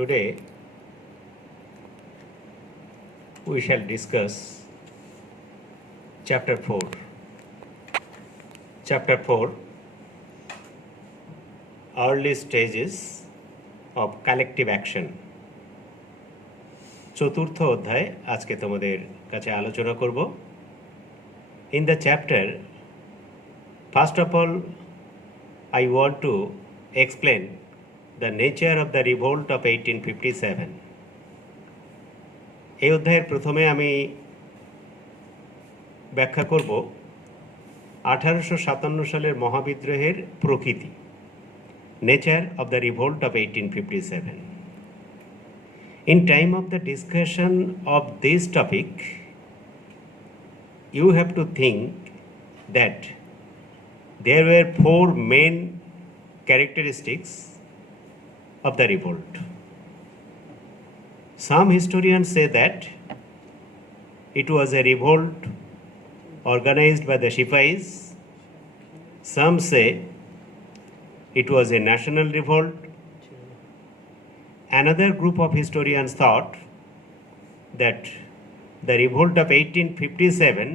Today we shall discuss Chapter 4. Chapter 4 Early Stages of Collective Action. চতুর্থ অধ্যায় আজকে তোমাদের কাছে আলোচনা করব। In the chapter, first of all, I want to explain the nature of the revolt of 1857. এই অধ্যায়ের প্রথমে আমি ব্যাখ্যা করব 1857 সালের মহাবিদ্রোহের প্রকৃতি, nature of the revolt of 1857. In time of the discussion of this topic, you have to think that there were four main characteristics of the revolt. Some historians say that it was a revolt organized by the Shipais. Some say it was a national revolt. Another group of historians thought that the revolt of 1857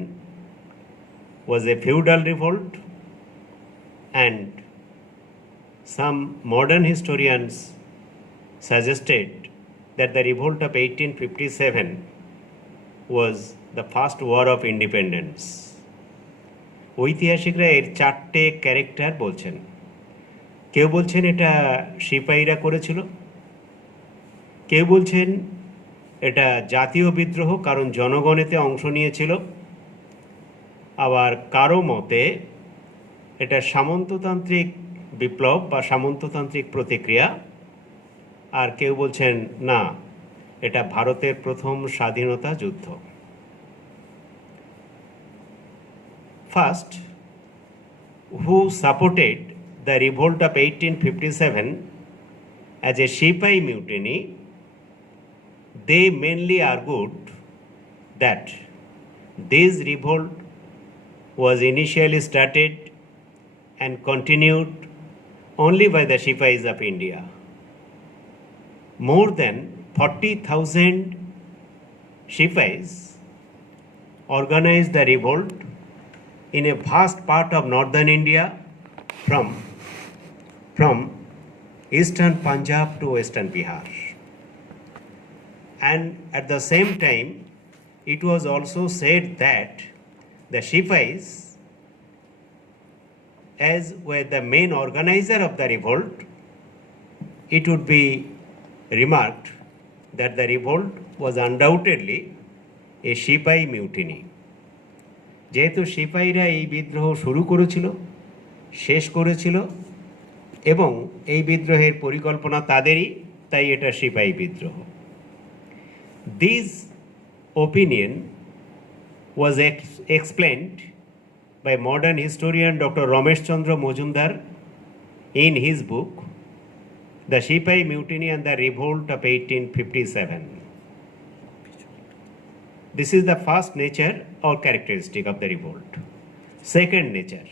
was a feudal revolt, and some modern historians suggested that the revolt of 1857 was the first war of independence. ঐতিহাসিকরা এর চারটে ক্যারেক্টার বলছেন। কেউ বলছেন এটা সিপাহীরা করেছিল, কেউ বলছেন এটা জাতীয় বিদ্রোহ কারণ জনগণ এতে অংশ নিয়েছিল, আবার কারো মতে এটা সামন্ততান্ত্রিক বিপ্লব বা সামন্ততান্ত্রিক প্রতিক্রিয়া, আর কেউ বলছেন না, এটা ভারতের প্রথম স্বাধীনতা যুদ্ধ। First, who supported the revolt of 1857 as a Shipai mutiny, they mainly argued that this revolt was initially started and continued only by the Shipais of India. More than 40,000 Shipais organized the revolt in a vast part of northern India from eastern Punjab to western Bihar. And at the same time, it was also said that the Shipais, as were the main organizer of the revolt, it would be remarked that the revolt was undoubtedly a Shipai mutiny. যেহেতু সিপাহীরা এই বিদ্রোহ শুরু করেছিল, শেষ করেছিল এবং এই বিদ্রোহের পরিকল্পনা তাদেরই, তাই এটা সিপাহী বিদ্রোহ। This opinion was explained by modern historian Dr. Ramesh Chandra Majumdar in his book The Shipai Mutiny and the Revolt of 1857. This is the first nature or characteristic of the revolt. Second nature,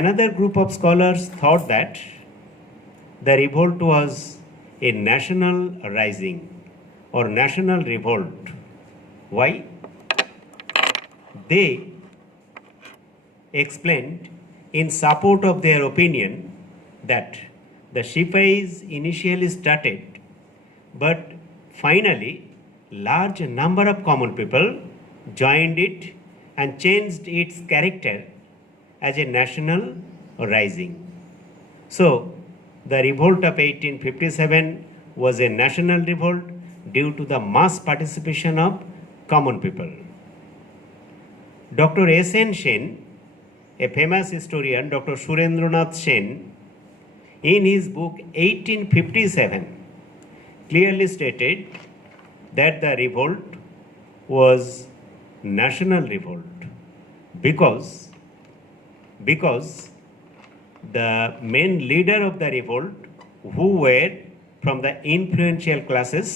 another group of scholars thought that the revolt was a national rising or national revolt. Why? They explained in support of their opinion that the Shipais initially started, but finally large number of common people joined it and changed its character as a national rising. So the revolt of 1857 was a national revolt due to the mass participation of common people. Dr. S.N. Sen, a famous historian, Dr. Surendranath Sen, in his book 1857, clearly stated that the revolt was national revolt because the main leader of the revolt, who were from the influential classes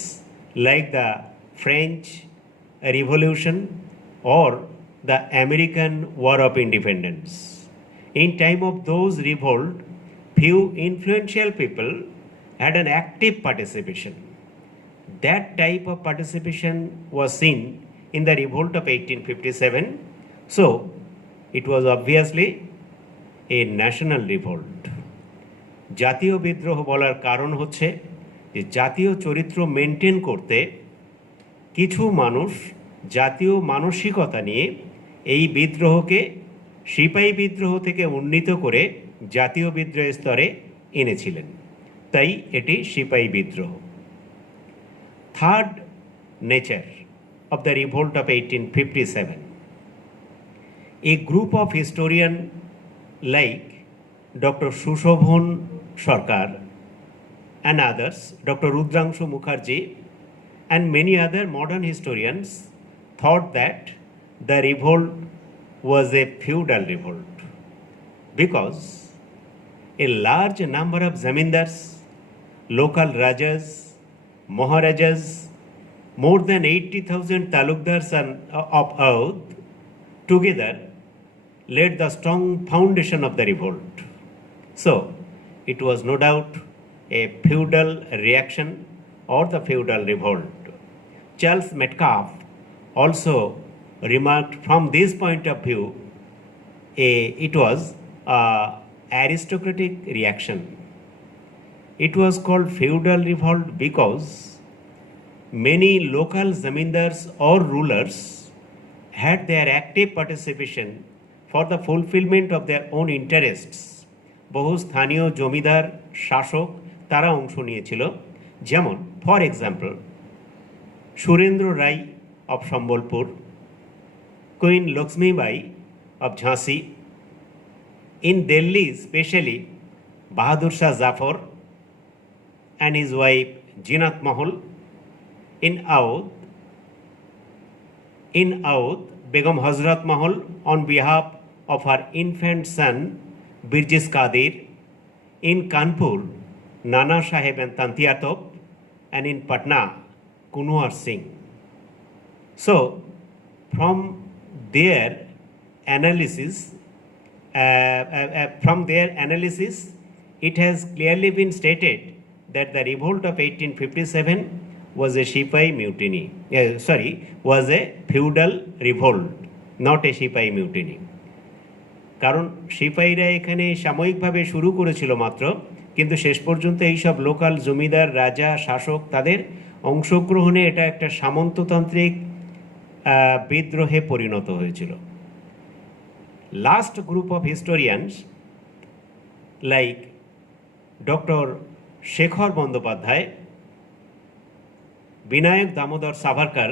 like the French Revolution or the American War of Independence. In time of those revolt, few influential people had an active participation. That type of participation was seen in the revolt of 1857. So, it was obviously a national revolt. জাতীয় বিদ্রোহ বলার কারণ হচ্ছে যে জাতীয় চরিত্র মেনটেন করতে কিছু মানুষ জাতীয় মানসিকতা নিয়ে এই বিদ্রোহকে সিপাহী বিদ্রোহ থেকে উন্নীত করে জাতীয় বিদ্রোহের স্তরে এনেছিলেন, তাই এটি সিপাহী বিদ্রোহ। Third nature of the revolt of 1857. A group of historians like Dr. Sushobhon Sarkar and others, Dr. Rudrangshu Mukherjee and many other modern historians thought that the revolt was a feudal revolt because a large number of zamindars, local rajas, maharajas, more than 80,000 talukdars of Oudh together laid the strong foundation of the revolt. So, it was no doubt a feudal reaction or the feudal revolt. Charles Metcalfe also remarked from this point of view, it was an aristocratic reaction. It was called feudal revolt because many local zamindars or rulers had their active participation for the fulfillment of their own interests. বহু স্থানীয় জমিদার শাসক তারা অংশ নিয়েছিল, যেমন for example Surendra Rai of Sambalpur, queen Lakshmibai of ঝাঁসি, in Delhi specially Bahadur Shah Zafar and his wife Jinath Mahal. In Oudh, Begum Hazrat Mahal on behalf of her infant son Birjis Kadir. In Kanpur, Nana Sahib and Tantia Top, and in Patna, Kunwar Singh. So, from their analysis, it has clearly been stated that the revolt of 1857 was a Sipahi mutiny. Was a feudal revolt, not a Sipahi mutiny. কারণ সিপাহীরা এখানে সাময়িকভাবে শুরু করেছিল মাত্র, কিন্তু শেষ পর্যন্ত এইসব লোকাল জমিদার রাজা শাসক তাদের অংশগ্রহণে এটা একটা সামন্ততান্ত্রিক বিদ্রোহে পরিণত হয়েছিল। Last group of historians like doctor Shekhar Bandyopadhyay, Vinayak Damodar Savarkar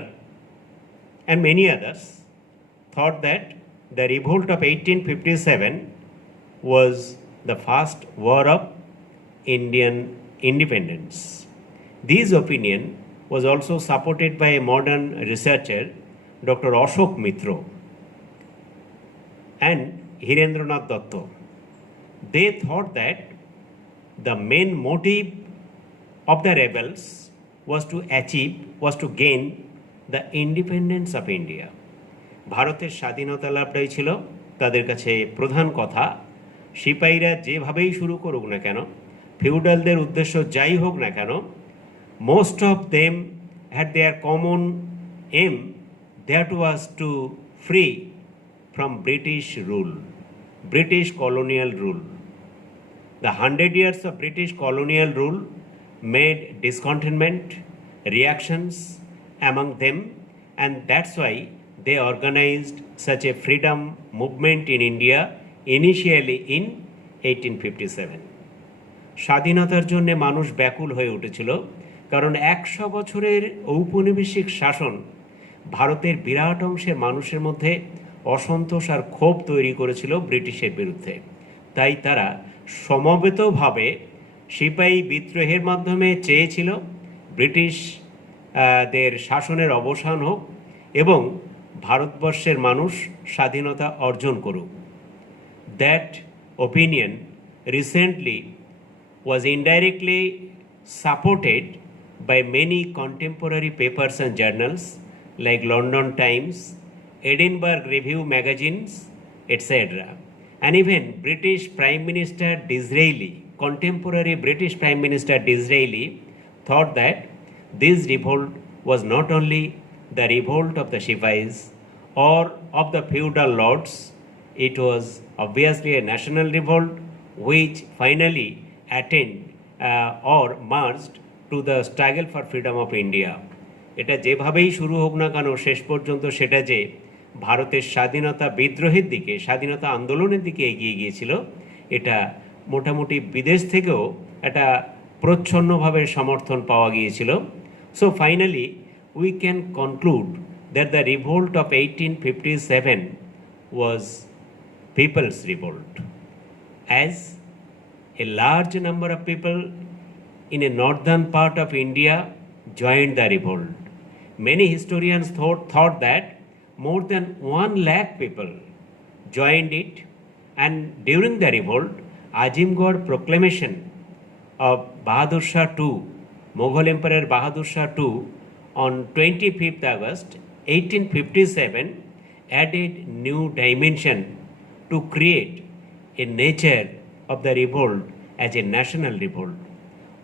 and many others thought that the revolt of 1857 was the first war of Indian independence. This opinion was also supported by a modern researcher, Dr. Ashok Mitro and Hirendranath Datta. They thought that the main motive of the rebels was to gain the independence of India. ভারতের স্বাধীনতা লাভটাই ছিল তাদের কাছে প্রধান কথা। সিপাহীরা যেভাবেই শুরু করুক না কেন, ফিউডালদের উদ্দেশ্য যাই হোক না কেন, most of them had their common aim, that was to free from British rule, British colonial rule. The 100 years of British colonial rule made discontentment, reactions among them, and that's why they organized such a freedom movement in India initially in 1857. স্বাধীনতার জন্য মানুষ ব্যাকুল হয়ে উঠেছিল, কারণ 100 বছরের ঔপনিবেশিক শাসন ভারতের বিরাট অংশের মানুষের মধ্যে অসন্তোষ আর ক্ষোভ তৈরি করেছিল ব্রিটিশের বিরুদ্ধে। তাই তারা সমবেতভাবে সিপাহী বিদ্রোহের মাধ্যমে চেয়েছিল ব্রিটিশদের শাসনের অবসান হোক এবং ভারতবর্ষের মানুষ স্বাধীনতা অর্জন করুক। That opinion recently was indirectly supported by many contemporary papers and journals like London Times, Edinburgh Review magazines, etc. And even British Prime Minister Disraeli contemporary British Prime Minister Disraeli thought that this revolt was not only the revolt of the Shipais or of the feudal lords, it was obviously a national revolt which finally attained or marched to the struggle for freedom of India. এটা যেভাবেই শুরু হোক না কেন শেষ পর্যন্ত সেটা যে ভারতের স্বাধীনতা বিদ্রোহের দিকে স্বাধীনতা আন্দোলনের দিকে এগিয়ে গিয়েছিল এটা মোটামুটি বিদেশ থেকেও একটা প্রচ্ছন্নভাবে সমর্থন পাওয়া গিয়েছিল so finally we can conclude that the revolt of 1857 was peoples revolt as a large number of people in a northern part of India joined the revolt. Many historians thought that more than 1 lakh people joined it, and during the revolt, Azimgarh proclamation of Bahadur Shah II, Mughal Emperor Bahadur Shah II, on 25th August 1857 added new dimension to create a nature of the revolt as a national revolt.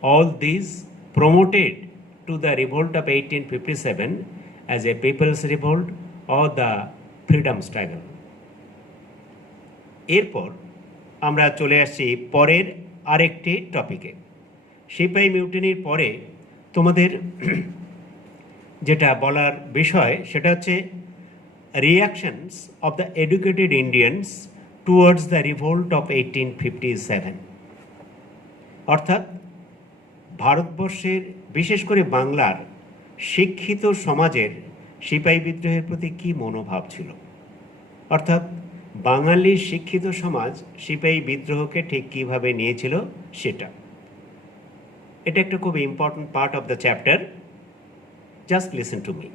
All these promoted to the revolt of 1857 as a people's revolt or the freedom struggle. এরপর আমরা চলে আসছি পরের আরেকটি টপিকে সিপাহী মিউটিনির পরে তোমাদের যেটা বলার বিষয় সেটা হচ্ছে reactions of the educated Indians towards the revolt of 1857 অর্থাৎ ভারতবর্ষের বিশেষ করে বাংলার শিক্ষিত সমাজের সিপাহী বিদ্রোহের প্রতি কী মনোভাব ছিল অর্থাৎ বাঙালি শিক্ষিত সমাজ সিপাহী বিদ্রোহকে ঠিক কীভাবে নিয়েছিল সেটা এটা একটা খুব important part of the chapter just listen to me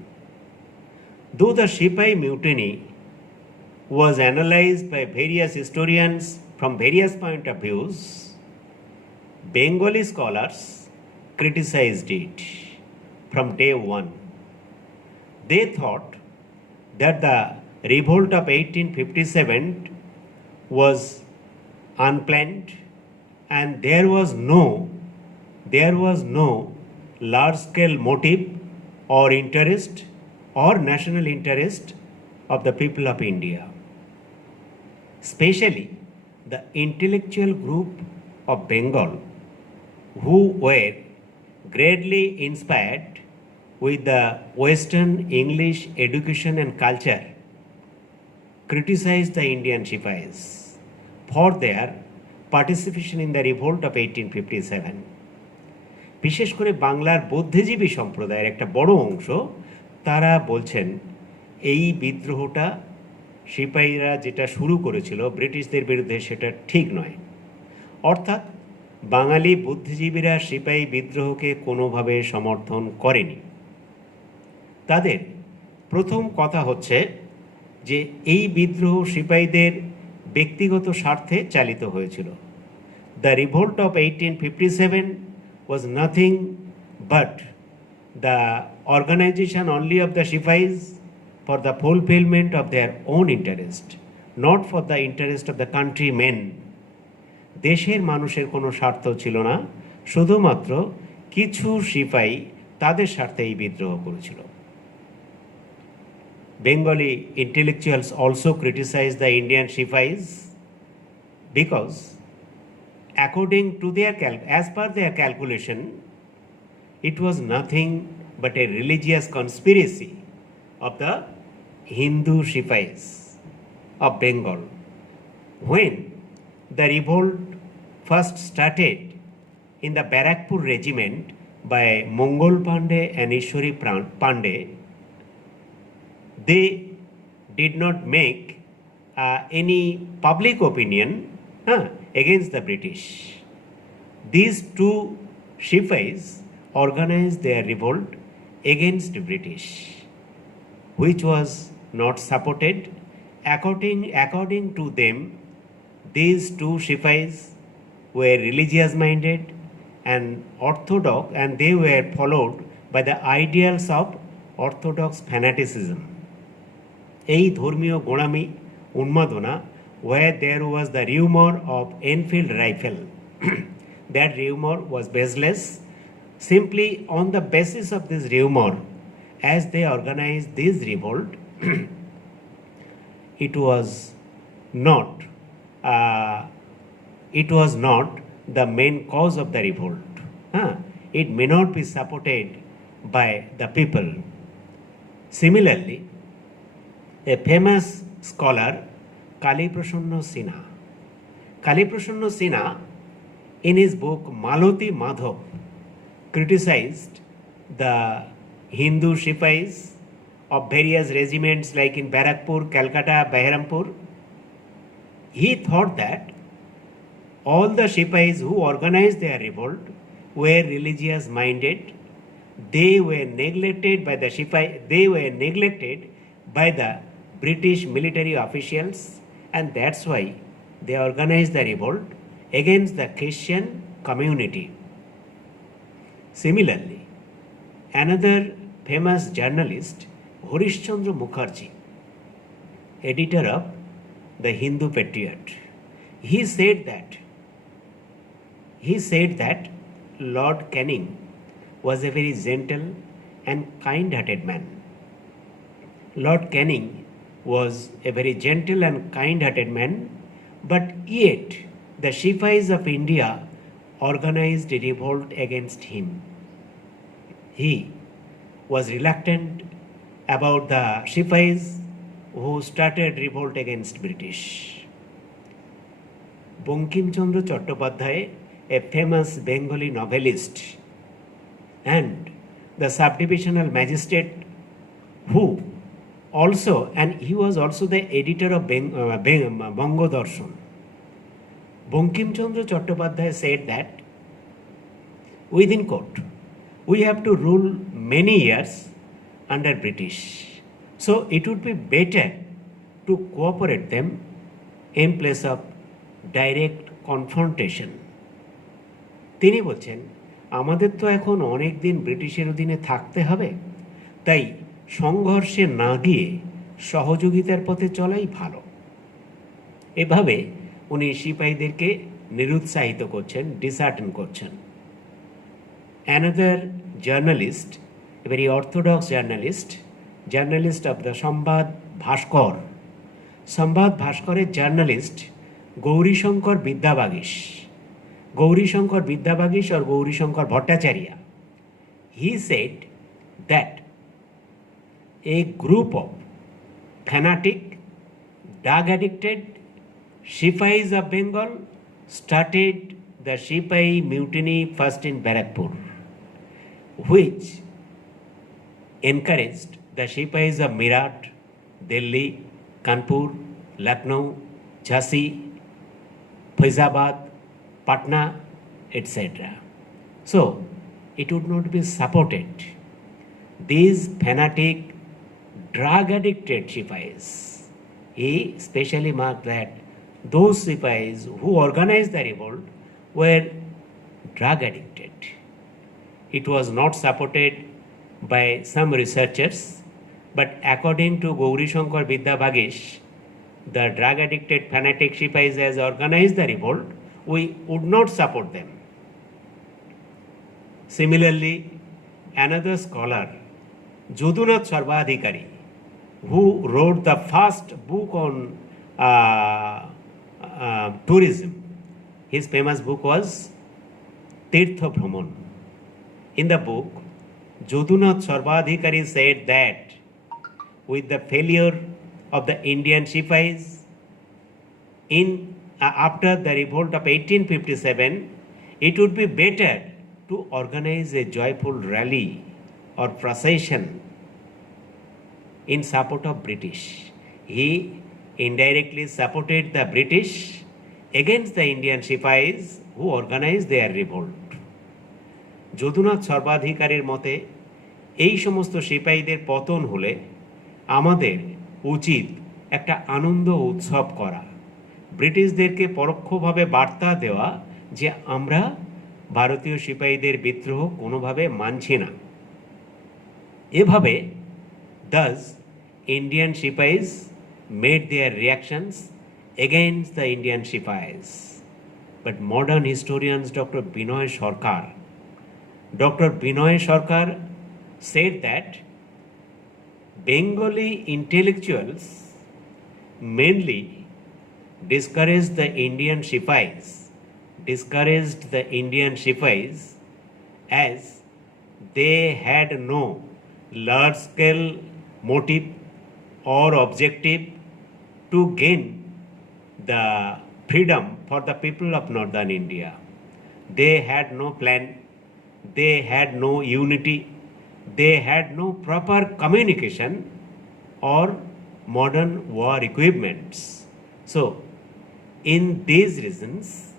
দো দ্য সিপাহী mutiny was analyzed by various historians from various point of views, Bengali scholars criticized it from day one. They thought that the revolt of 1857 was unplanned and there was no large-scale motive or interest or national interest of the people of India. Especially the intellectual group of Bengal who were greatly inspired with the Western English education and culture criticized the Indian Shipais for their participation in the revolt of 1857. বিশেষ করে বাংলার বুদ্ধিজীবী সম্প্রদায়ের একটা বড় অংশ তারা বলছেন এই বিদ্রোহটা সিপাহীরা যেটা শুরু করেছিল ব্রিটিশদের বিরুদ্ধে সেটা ঠিক নয় অর্থাৎ বাঙালি বুদ্ধিজীবীরা সিপাহী বিদ্রোহকে কোনোভাবে সমর্থন করেনি তাদের প্রথম কথা হচ্ছে যে এই বিদ্রোহ সিপাহীদের ব্যক্তিগত স্বার্থে চালিত হয়েছিল the revolt of 1857 was nothing but the organization only of the Shipais for the fulfillment of their own interest, not for the interest of the countrymen. দেশের মানুষের কোনো স্বার্থ ছিল না শুধুমাত্র কিছু সিপাহী তাদের স্বার্থে এই বিদ্রোহ করেছিল Bengali intellectuals also criticized the Indian Shipais because according to as per their calculation it was nothing but a religious conspiracy of the Hindu Shipais of Bengal. When the revolt first started in the Barakpur regiment by Mongol Pandey and Ishwari Pandey, they did not make any public opinion against the British. These two Shipais organized their revolt against the British, which was not supported. According to them, these two Shipais were religious minded and orthodox, and they were followed by the ideals of orthodox fanaticism. এই ধর্মীয় গোঁড়ামি উন্মাদনা where there was the rumor of Enfield rifle that rumor was baseless. Simply on the basis of this rumor, as they organized this revolt, it was not uh, it was not the main cause of the revolt. It may not be supported by the people. Similarly, a famous scholar, Kaliprasanna Sinha, in his book Maloti Madhav, criticized the Hindu Sipais of various regiments like in Barakpur, Calcutta, Behrampur. He thought that all the Sipais who organized their revolt were religious minded. They were neglected by the British military officials, and that's why they organized the revolt against the Christian community. Similarly, another famous journalist, Harish Chandra Mukherjee, editor of the Hindu Patriot, he said that Lord Canning was a very gentle and kind-hearted man. Lord Canning was a very gentle and kind-hearted man, but yet the Sipais of India organized a revolt against him. He was reluctant about the Sipais who started revolt against British. Bankim Chandra Chattopadhyay, a famous Bengali novelist and the subdivisional magistrate who also, and he was also the editor of Bango Darshan. Bankim Chandra Chattopadhyay said that, within quote, we have to rule many years under British. So it would be better to cooperate them in place of direct confrontation. তিনি বলছেন, আমাদের তো এখন অনেক দিন ব্রিটিশের অধীনে থাকতে হবে, তাই সংঘর্ষে না গিয়ে সহযোগিতার পথে চলাই ভালো। এভাবে উনি সিপাহীদেরকে নিরুৎসাহিত করছেন, ডিসহার্টেন করছেন। Another journalist, a very orthodox journalist of the Sambad Bhaskareর journalist Gaurisankar Vidyabhagish or Gaurisankar Bhattacharya. He said that a group of fanatic, drug-addicted Sipais of Bengal started the Sipai mutiny first in Barakpur, which encouraged the Sipais of Meerut, Delhi, Kanpur, Lucknow, Jhansi, Faizabad, Patna, etc. So, it would not be supported. These fanatic, drug-addicted Sipais, he specially marked that those Sipais who organized the revolt were drug-addicted. It was not supported by some researchers, but according to Gaurisankar Vidyabhagish, the drug-addicted fanatic Sipais has organized the revolt, we would not support them. Similarly, another scholar, Jadunath Sarvadhikari, who wrote the first book on tourism, his famous book was Tirtha Bhraman. In the book, Jadunath Sarvadhikari said that with the failure of the Indian Sipais after the revolt of 1857, it would be better to organize a joyful rally or procession in support of British. He indirectly supported the British against the Indian Sipais who organized their revolt. Jadunath সর্বাধিকারীর মতে এই সমস্ত সিপাহীদের পতন হলে আমাদের উচিত একটা আনন্দ উৎসব করা, ব্রিটিশদেরকে পরোক্ষভাবে বার্তা দেওয়া যে আমরা ভারতীয় সিপাহীদের বিদ্রোহ কোনোভাবে মানছি না। এভাবে thus Indian Sipais made their reactions against the Indian Sipais. But modern historians, Dr. Binoy Sarkar said that Bengali intellectuals mainly discouraged the Indian Shipais as they had no large scale motive or objective to gain the freedom for the people of northern India. They had no plan, they had no unity, they had no proper communication or modern war equipments. So, in these reasons,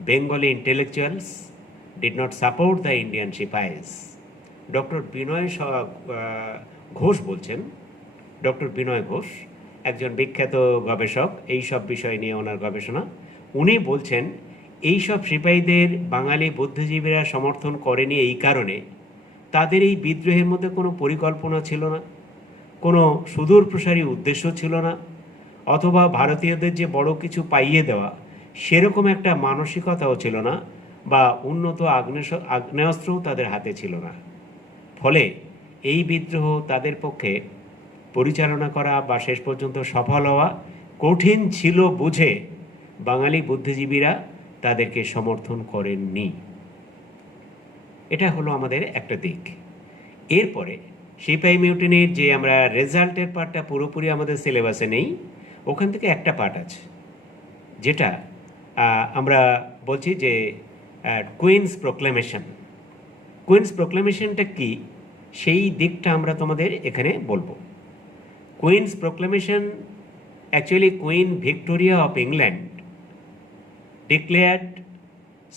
Bengali intellectuals did not support the Indian Shipais. Doctor Binoy Ghosh বলছেন, doctor Binoy ঘোষ একজন বিখ্যাত গবেষক, এই সব বিষয় নিয়ে ওনার গবেষণা। উনি বলছেন এই সব সিপাহীদের বাঙালি বুদ্ধিজীবীরা সমর্থন করেনি এই কারণে তাদের এই বিদ্রোহের মধ্যে কোনো পরিকল্পনা ছিল না, কোনো সুদূর প্রসারী উদ্দেশ্য ছিল না, অথবা ভারতীয়দের যে বড় কিছু পাইয়ে দেওয়া সেরকম একটা মানসিকতাও ছিল না, বা উন্নত আগ্নেয়াস্ত্রও তাদের হাতে ছিল না। ফলে এই বিদ্রোহ তাদের পক্ষে পরিচালনা করা বা শেষ পর্যন্ত সফল হওয়া কঠিন ছিল বুঝে বাঙালি বুদ্ধিজীবীরা তাদেরকে সমর্থন করেননি। এটা হলো আমাদের একটা দিক। এরপরে সিপাহী মিউটিনির যে আমরা রেজাল্টের পার্টটা পুরোপুরি আমাদের সিলেবাসে নেই, ওখান থেকে একটা পার্ট আছে যেটা আমরা বলছি যে কুইন্স প্রোক্লেমেশন। কুইন্স প্রোক্লেমেশনটা কি সেই দিকটা আমরা তোমাদের এখানে বলবো। Queen's proclamation actually Queen Victoria of England declared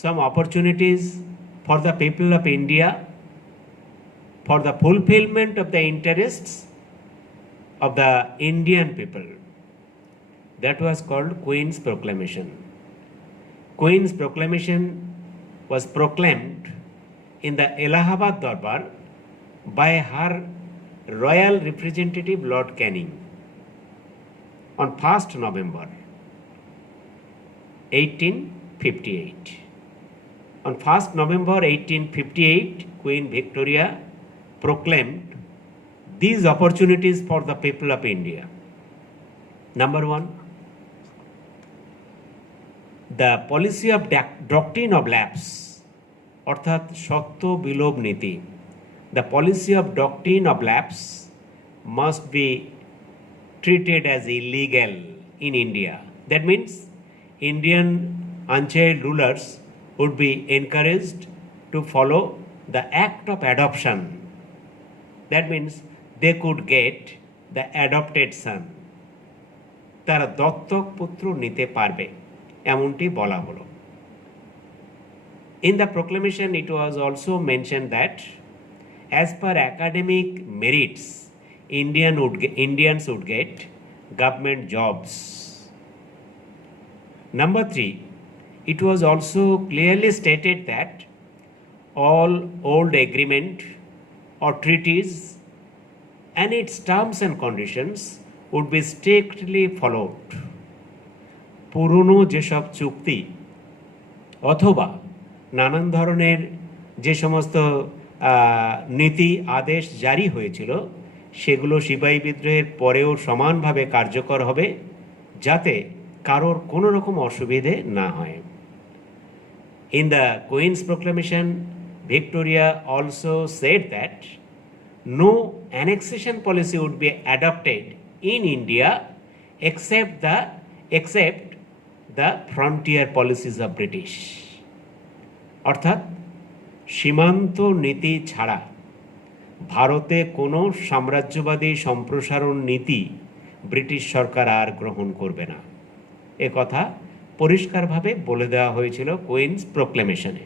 some opportunities for the people of India for the fulfillment of the interests of the Indian people. That was called Queen's Proclamation. Queen's Proclamation was proclaimed in the Allahabad Darbar by her royal representative Lord Canning on 1st November 1858. On 1st November 1858, Queen Victoria proclaimed these opportunities for the people of India. Number one, the policy of doctrine of lapse, অর্থাৎ সত্য বিলোপ নীতি। The policy of doctrine of lapse must be treated as illegal in India. That means Indian unchild rulers would be encouraged to follow the act of adoption. That means they could get the adopted son. তারা দত্তক পুত্র নিতে পারবে এমনটি বলা হলো। In the proclamation it was also mentioned that as per academic merits Indians would get government jobs. Number 3, it was also clearly stated that all old agreement or treaties and its terms and conditions would be strictly followed. পুরনো যেসব চুক্তি অথবা নানান ধরনের যে সমস্ত নীতি আদেশ জারি হয়েছিল সেগুলো সিপাহী বিদ্রোহের পরেও সমানভাবে কার্যকর হবে, যাতে কারোর কোনো রকম অসুবিধে না হয়। In the Queen's Proclamation, Victoria also said that no annexation policy would be adopted in India except the frontier policies of British. অর্থাৎ সীমান্ত নীতি ছাড়া ভারতে কোনো সাম্রাজ্যবাদী সম্প্রসারণ নীতি ব্রিটিশ সরকার আর গ্রহণ করবে না, এ কথা পরিষ্কারভাবে বলে দেওয়া হয়েছিল কুইন্স প্রোক্লেমেশনে।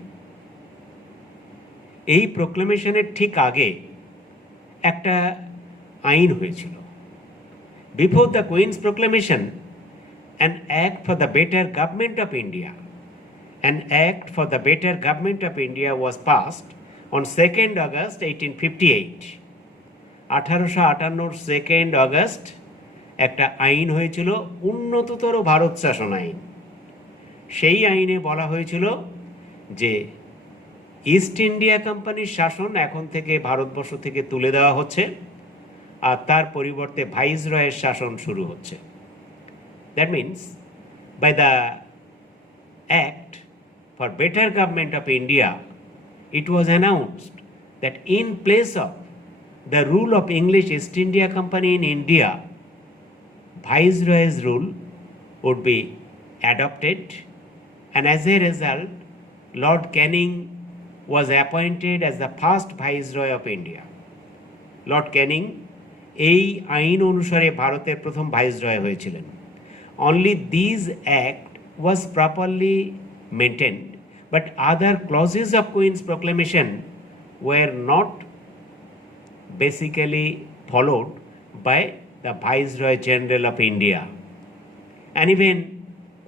এই প্রোক্লেমেশনের ঠিক আগে একটা আইন হয়েছিল। Before the Queen's proclamation an act for the better government of India was passed on 2nd August 1858. 1858 2nd August একটা আইন হয়েছিল, উন্নততর ভারত শাসন আইন। সেই আইনে বলা হয়েছিল যে ইস্ট ইন্ডিয়া কোম্পানির শাসন এখন থেকে ভারতবর্ষ থেকে তুলে দেওয়া হচ্ছে আর তার পরিবর্তে ভাইসরয়ের শাসন শুরু হচ্ছে। That means by the act for better government of India it was announced that in place of the rule of English East India Company in India, Viceroy's rule would be adopted, and as a result, Lord Canning was appointed as the first Viceroy of India. Lord Canning এই আইন অনুসারে ভারতের প্রথম ভাইসরয় হয়েছিলেন। Only this act was properly maintained, but other clauses of Queen's proclamation were not basically followed by the Viceroy General of India. And even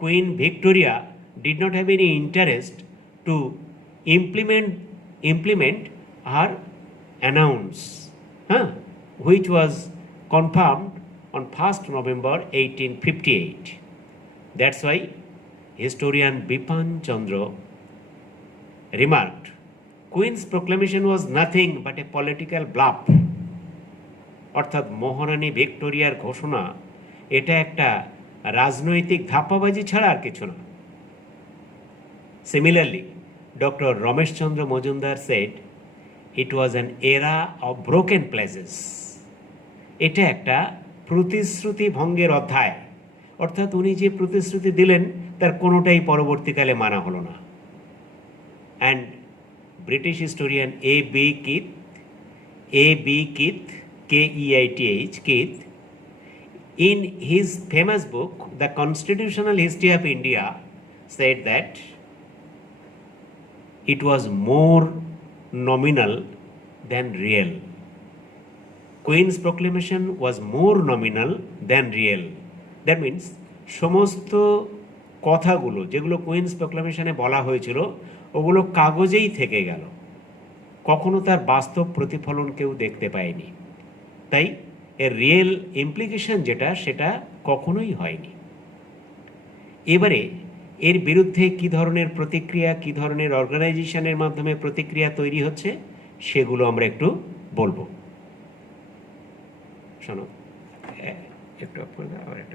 Queen Victoria did not have any interest to implement her announce, which was confirmed on 1st November 1858. That's why historian Bipan Chandra remarked, Queen's proclamation was nothing but a political bluff. অর্থাৎ মহারানী ভিক্টোরিয়ার ঘোষণা এটা একটা রাজনৈতিক ধাপ্পাবাজি ছাড়া আর কিছু না। Similarly, Dr. Ramesh Chandra Majumdar said, it was an era of broken pledges. এটা একটা প্রতিশ্রুতি ভঙ্গের অধ্যায়, অর্থাৎ উনি যে প্রতিশ্রুতি দিলেন তার কোনোটাই পরবর্তীকালে মানা হলো না। And British historian A.B. Keith, Keith, Keith, in his famous book, The Constitutional History of India, said that it was more nominal than real. Queen's proclamation was more nominal than real. That means সমস্ত কথাগুলো যেগুলো কুইন্স প্রক্লামেশনে বলা হয়েছিল ওগুলো কাগজেই থেকে গেল, কখনো তার বাস্তব প্রতিফলন কেউ দেখতে পায়নি। তাই এর রিয়েল ইমপ্লিকেশন যেটা সেটা কখনোই হয়নি। এবারে এর বিরুদ্ধে কি ধরনের প্রতিক্রিয়া, কি ধরনের অর্গানাইজেশনের মাধ্যমে প্রতিক্রিয়া তৈরি হচ্ছে সেগুলো আমরা একটু বলবো। শোনো, একটু আবার একটা